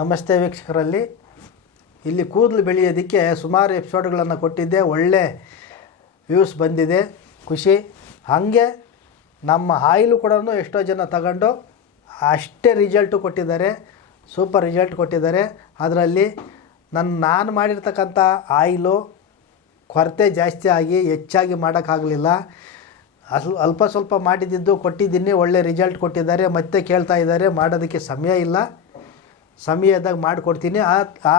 ನಮಸ್ತೆ ವೀಕ್ಷಕರಲ್ಲಿ. ಇಲ್ಲಿ ಕೂದಲು ಬೆಳೆಯೋದಕ್ಕೆ ಸುಮಾರು ಎಪಿಸೋಡ್ಗಳನ್ನು ಕೊಟ್ಟಿದ್ದೆ, ಒಳ್ಳೆ ವ್ಯೂಸ್ ಬಂದಿದೆ, ಖುಷಿ. ಹಾಗೆ ನಮ್ಮ ಆಯಿಲು ಕೂಡ ಎಷ್ಟೋ ಜನ ತಗೊಂಡು ಅಷ್ಟೇ ರಿಸಲ್ಟು ಕೊಟ್ಟಿದ್ದಾರೆ, ಸೂಪರ್ ರಿಸಲ್ಟ್ ಕೊಟ್ಟಿದ್ದಾರೆ. ಅದರಲ್ಲಿ ನಾನು ಮಾಡಿರ್ತಕ್ಕಂಥ ಆಯಿಲು ಕೊರತೆ ಜಾಸ್ತಿ ಆಗಿ ಹೆಚ್ಚಾಗಿ ಮಾಡೋಕ್ಕಾಗಲಿಲ್ಲ. ಅಲ್ಪ ಸ್ವಲ್ಪ ಮಾಡಿದ್ದು ಕೊಟ್ಟಿದ್ದೀನಿ, ಒಳ್ಳೆ ರಿಸಲ್ಟ್ ಕೊಟ್ಟಿದ್ದಾರೆ. ಮತ್ತೆ ಕೇಳ್ತಾ ಇದ್ದಾರೆ ಮಾಡೋದಕ್ಕೆ ಸಮಯ ಇಲ್ಲ, ಸಮಯದಾಗ ಮಾಡಿಕೊಡ್ತೀನಿ.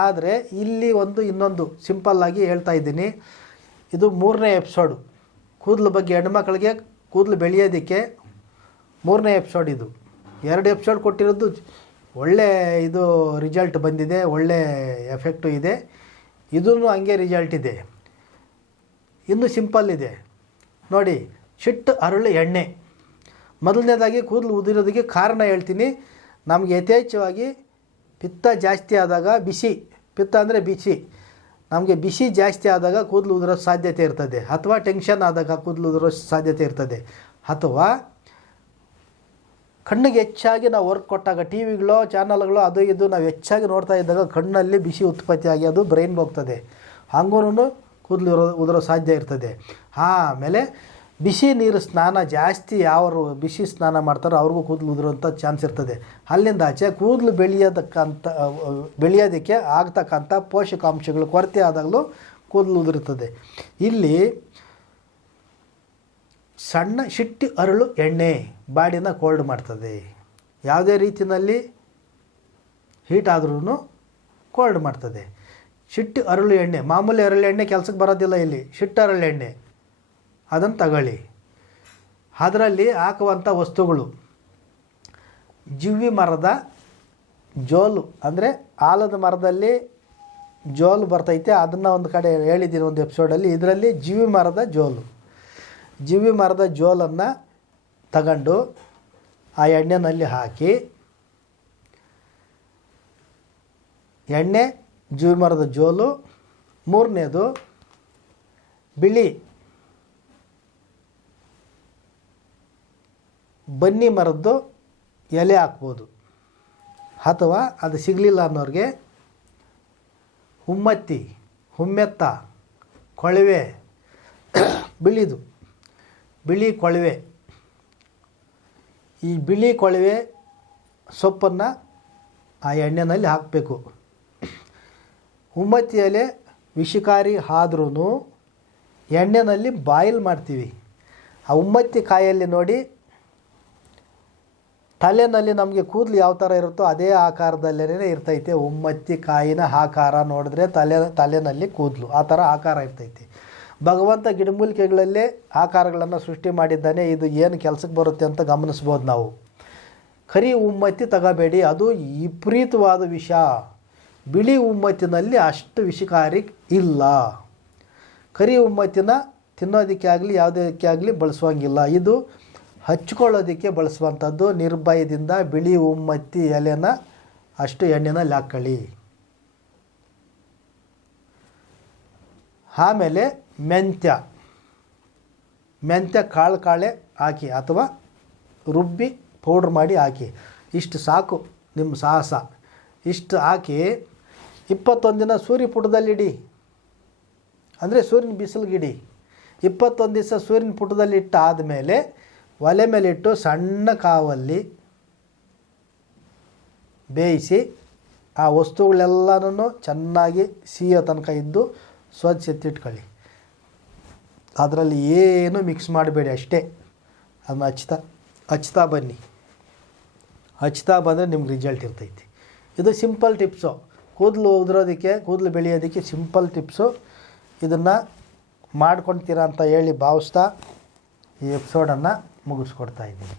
ಆದರೆ ಇಲ್ಲಿ ಇನ್ನೊಂದು ಸಿಂಪಲ್ಲಾಗಿ ಹೇಳ್ತಾ ಇದ್ದೀನಿ. ಇದು 3ನೇ ಎಪಿಸೋಡು, ಕೂದಲು ಬಗ್ಗೆ, ಹೆಣ್ಮಕ್ಳಿಗೆ ಕೂದಲು ಬೆಳೆಯೋದಕ್ಕೆ 3ನೇ ಎಪಿಸೋಡ್. ಇದು 2 ಎಪಿಸೋಡ್ ಕೊಟ್ಟಿರೋದು ಒಳ್ಳೆ ಇದು ರಿಸಲ್ಟ್ ಬಂದಿದೆ, ಒಳ್ಳೆ ಎಫೆಕ್ಟು ಇದೆ. ಇದೂ ಹಂಗೆ ರಿಸಲ್ಟ್ ಇದೆ. ಇನ್ನೂ ಸಿಂಪಲ್ ಇದೆ ನೋಡಿ. ಶಿಟ್ಟು ಅರಳು ಎಣ್ಣೆ. ಮೊದಲನೇದಾಗಿ ಕೂದಲು ಉದುರೋದಕ್ಕೆ ಕಾರಣ ಹೇಳ್ತೀನಿ. ನಮಗೆ ಯಥೇಚ್ಛವಾಗಿ ಪಿತ್ತ ಜಾಸ್ತಿ ಆದಾಗ, ಪಿತ್ತ ಅಂದರೆ ಬಿಸಿ, ನಮಗೆ ಬಿಸಿ ಜಾಸ್ತಿ ಆದಾಗ ಕೂದಲು ಉದುರೋ ಸಾಧ್ಯತೆ ಇರ್ತದೆ, ಅಥವಾ ಟೆನ್ಷನ್ ಆದಾಗ ಕೂದಲು ಉದುರೋ ಸಾಧ್ಯತೆ ಇರ್ತದೆ, ಅಥವಾ ಕಣ್ಣಿಗೆ ಹೆಚ್ಚಾಗಿ ನಾವು ವರ್ಕ್ ಕೊಟ್ಟಾಗ, ಟಿ ವಿಗಳು ಚಾನಲ್ಗಳು ಅದು ಇದು ನಾವು ಹೆಚ್ಚಾಗಿ ನೋಡ್ತಾ ಇದ್ದಾಗ ಕಣ್ಣಲ್ಲಿ ಬಿಸಿ ಉತ್ಪತ್ತಿಯಾಗಿ ಅದು ಬ್ರೈನ್ಗೆ ಹೋಗ್ತದೆ, ಹಂಗೂ ಕೂದಲು ಉದುರೋ ಸಾಧ್ಯ ಇರ್ತದೆ. ಆಮೇಲೆ ಬಿಸಿ ನೀರು ಸ್ನಾನ ಜಾಸ್ತಿ ಯಾರು ಬಿಸಿ ಸ್ನಾನ ಮಾಡ್ತಾರೋ ಅವ್ರಿಗೂ ಕೂದಲು ಉದುರೋಂಥ ಚಾನ್ಸ್ ಇರ್ತದೆ. ಅಲ್ಲಿಂದ ಆಚೆ ಕೂದಲು ಬೆಳೆಯೋದಕ್ಕೆ ಆಗ್ತಕ್ಕಂಥ ಪೋಷಕಾಂಶಗಳು ಕೊರತೆ ಆದಾಗಲೂ ಕೂದಲು ಉದುರುತ್ತದೆ. ಇಲ್ಲಿ ಸಣ್ಣ ಶಿಟ್ಟಿ ಅರಳು ಎಣ್ಣೆ ಬಾಡಿನ ಕೋಲ್ಡ್ ಮಾಡ್ತದೆ. ಯಾವುದೇ ರೀತಿಯಲ್ಲಿ ಹೀಟ್ ಆದ್ರೂ ಕೋಲ್ಡ್ ಮಾಡ್ತದೆ. ಶಿಟ್ಟಿ ಅರಳು ಎಣ್ಣೆ, ಮಾಮೂಲಿ ಅರಳು ಎಣ್ಣೆ ಕೆಲಸಕ್ಕೆ ಬರೋದಿಲ್ಲ. ಇಲ್ಲಿ ಶಿಟ್ಟಿ ಅರಳು ಎಣ್ಣೆ ಅದನ್ನು ತಗೊಳ್ಳಿ. ಅದರಲ್ಲಿ ಹಾಕುವಂಥ ವಸ್ತುಗಳು: ಜಿವ್ವಿ ಮರದ ಜೋಲು, ಅಂದರೆ ಆಲದ ಮರದಲ್ಲಿ ಜೋಲು ಬರ್ತೈತೆ, ಅದನ್ನು ಒಂದು ಕಡೆ ಹೇಳಿದ್ದೀನಿ ಒಂದು ಎಪಿಸೋಡಲ್ಲಿ. ಇದರಲ್ಲಿ ಜಿವ್ವಿ ಮರದ ಜೋಲನ್ನು ತಗೊಂಡು ಆ ಎಣ್ಣೆಯಲ್ಲಿ ಹಾಕಿ, ಎಣ್ಣೆ, ಜಿವ್ವಿ ಮರದ ಜೋಲು. 3ನೇದು ಬಿಳಿ ಬನ್ನಿ ಮರದ್ದು ಎಲೆ ಹಾಕ್ಬೋದು, ಅಥವಾ ಅದು ಸಿಗಲಿಲ್ಲ ಅನ್ನೋರಿಗೆ ಹುಮ್ಮೆತ್ತ ಕೊಳವೆ, ಬಿಳಿ ಕೊಳವೆ, ಈ ಬಿಳಿ ಕೊಳವೆ ಸೊಪ್ಪನ್ನು ಆ ಎಣ್ಣೆಯಲ್ಲಿ ಹಾಕಬೇಕು. ಹುಮ್ಮತ್ತಿ ಎಲೆ ವಿಷಕಾರಿ ಆದ್ರೂ ಎಣ್ಣೆಯಲ್ಲಿ ಬಾಯ್ಲ್ ಮಾಡ್ತೀವಿ. ಆ ಹುಮ್ಮತ್ತಿ ಕಾಯಲ್ಲಿ ನೋಡಿ, ತಲೆಯಲ್ಲಿ ನಮಗೆ ಕೂದಲು ಯಾವ ಥರ ಇರುತ್ತೋ ಅದೇ ಆಕಾರದಲ್ಲೇ ಇರ್ತೈತೆ. ಉಮ್ಮತ್ತಿ ಕಾಯಿನ ಆಕಾರ ನೋಡಿದ್ರೆ ತಲೆಯಲ್ಲಿ ಕೂದಲು ಆ ಥರ ಆಕಾರ ಇರ್ತೈತಿ. ಭಗವಂತ ಗಿಡಮೂಲಿಕೆಗಳಲ್ಲೇ ಆಕಾರಗಳನ್ನು ಸೃಷ್ಟಿ ಮಾಡಿದ್ದಾನೆ. ಇದು ಏನು ಕೆಲಸಕ್ಕೆ ಬರುತ್ತೆ ಅಂತ ಗಮನಿಸ್ಬೋದು ನಾವು. ಕರಿ ಉಮ್ಮತ್ತಿ ತಗೋಬೇಡಿ, ಅದು ವಿಪರೀತವಾದ ವಿಷ. ಬಿಳಿ ಉಮ್ಮತ್ತಿನಲ್ಲಿ ಅಷ್ಟು ವಿಷಕಾರಿ ಇಲ್ಲ. ಕರಿ ಉಮ್ಮತ್ತಿನ ತಿನ್ನೋದಕ್ಕೆ ಆಗಲಿ ಯಾವುದಕ್ಕೆ ಆಗಲಿ ಬಳಸುವಂಗಿಲ್ಲ. ಇದು ಹಚ್ಕೊಳ್ಳೋದಕ್ಕೆ ಬಳಸುವಂಥದ್ದು. ನಿರ್ಭಯದಿಂದ ಬಿಳಿ ಉಮ್ಮತ್ತಿ ಎಲೆನ ಅಷ್ಟು ಎಣ್ಣೆನಲ್ಲಿ ಹಾಕ್ಕೊಳ್ಳಿ. ಆಮೇಲೆ ಮೆಂತ್ಯ ಕಾಳೆ ಹಾಕಿ, ಅಥವಾ ರುಬ್ಬಿ ಪೌಡ್ರ್ ಮಾಡಿ ಹಾಕಿ. ಇಷ್ಟು ಸಾಕು ನಿಮ್ಮ ಸಾಹಸ. ಇಷ್ಟು ಹಾಕಿ 21 ದಿನ ಸೂರ್ಯಪುಟದಲ್ಲಿಡಿ, ಅಂದರೆ ಸೂರ್ಯನ ಬಿಸಿಲಿಗಿಡಿ. 21 ದಿವಸ ಸೂರ್ಯನ ಪುಟದಲ್ಲಿ ಇಟ್ಟಾದಮೇಲೆ ಒಲೆ ಮೇಲಿಟ್ಟು ಸಣ್ಣ ಕಾವಲ್ಲಿ ಬೇಯಿಸಿ, ಆ ವಸ್ತುಗಳೆಲ್ಲನೂ ಚೆನ್ನಾಗಿ ಸಿಹಿಯೋ ತನಕ ಇದ್ದು ಸ್ವಚ್ಛ ಎತ್ತಿಟ್ಕೊಳ್ಳಿ. ಅದರಲ್ಲಿ ಏನು ಮಿಕ್ಸ್ ಮಾಡಬೇಡಿ, ಅಷ್ಟೇ. ಅದನ್ನ ಹಚ್ತಾ ಬನ್ನಿ. ಹಚ್ತಾ ಬಂದರೆ ನಿಮ್ಗೆ ರಿಸಲ್ಟ್ ಇರ್ತೈತಿ. ಇದು ಸಿಂಪಲ್ ಟಿಪ್ಸು. ಕೂದಲು ಉದುರೋದಕ್ಕೆ, ಕೂದಲು ಬೆಳೆಯೋದಕ್ಕೆ ಸಿಂಪಲ್ ಟಿಪ್ಸು. ಇದನ್ನು ಮಾಡ್ಕೊಳ್ತೀರಾ ಅಂತ ಹೇಳಿ ಭಾವಿಸ್ತಾ ಈ ಎಪಿಸೋಡನ್ನು ಮುಗಿಸ್ಕೊಡ್ತಾ ಇದ್ದೀನಿ.